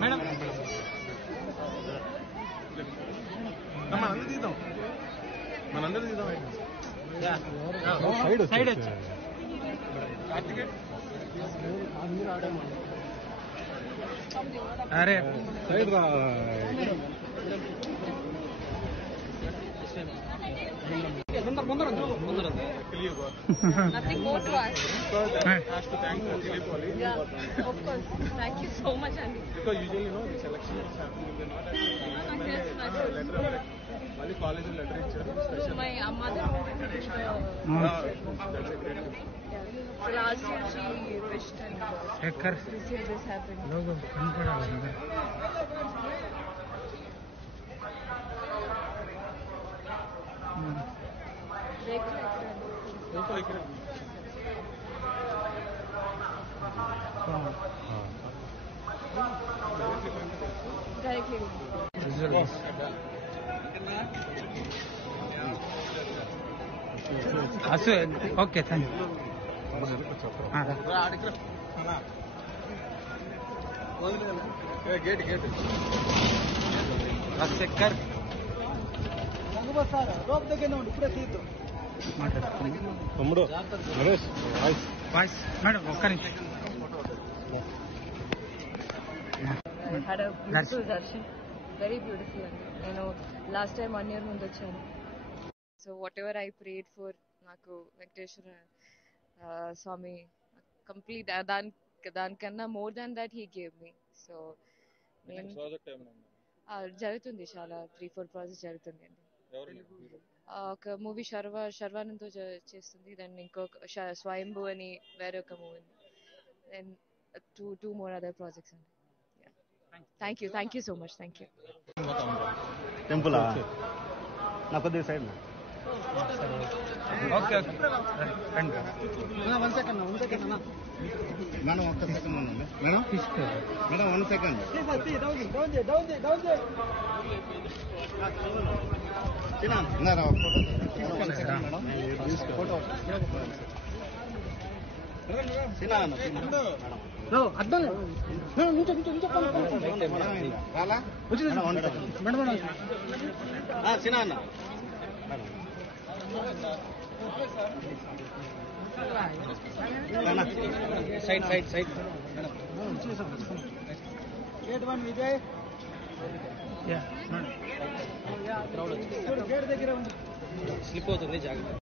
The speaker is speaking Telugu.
మేడం మనందరూ తీద్దాం సైడ్ వచ్చి అరే సైడ్ రా Nothing more to ask. Has to thank Dilip Wali. Yeah, of course. Thank you so much, Andy. Because usually, the selection is happening. They're not actually letter. College letter So my mother wanted to wish that's a great thing. So last year she wished and this year this happened. Directly. Okay, thank you. Gate. Rasekar. తమ్ముడు నరేష్ వాయిస్ మేడం ఒక్క నిమిషం I had a beautiful darshan, very beautiful. నేను లాస్ట్ టైం 1 year ముందు వచ్చాను. So whatever I prayed for నాకు వెంకటేశ్వర స్వామి కంప్లీట్ దానికన్నా more than that he gave me. So జరుగుతుంది చాలా 3-4 ప్రాజెక్ట్స్ జరుగుతుంది అండి. ఒక మూవీ శర్వానంద్తో చేస్తుంది, దెన్ ఇంకొక స్వయంభూ అని వేరే ఒక movie, then two more other projects అండి. Thank you so much. Thank you. Temple నా కొద్దిగా side okay one second madam ఒక్క సెకండ్ ఉందండి మేడం 1 సెకండ్ ఫోటో అర్థం సైడ్ గేట్ 1 విజయ్ గేట్ దగ్గర స్లిప్ అవుతుంది జాగ్రత్త.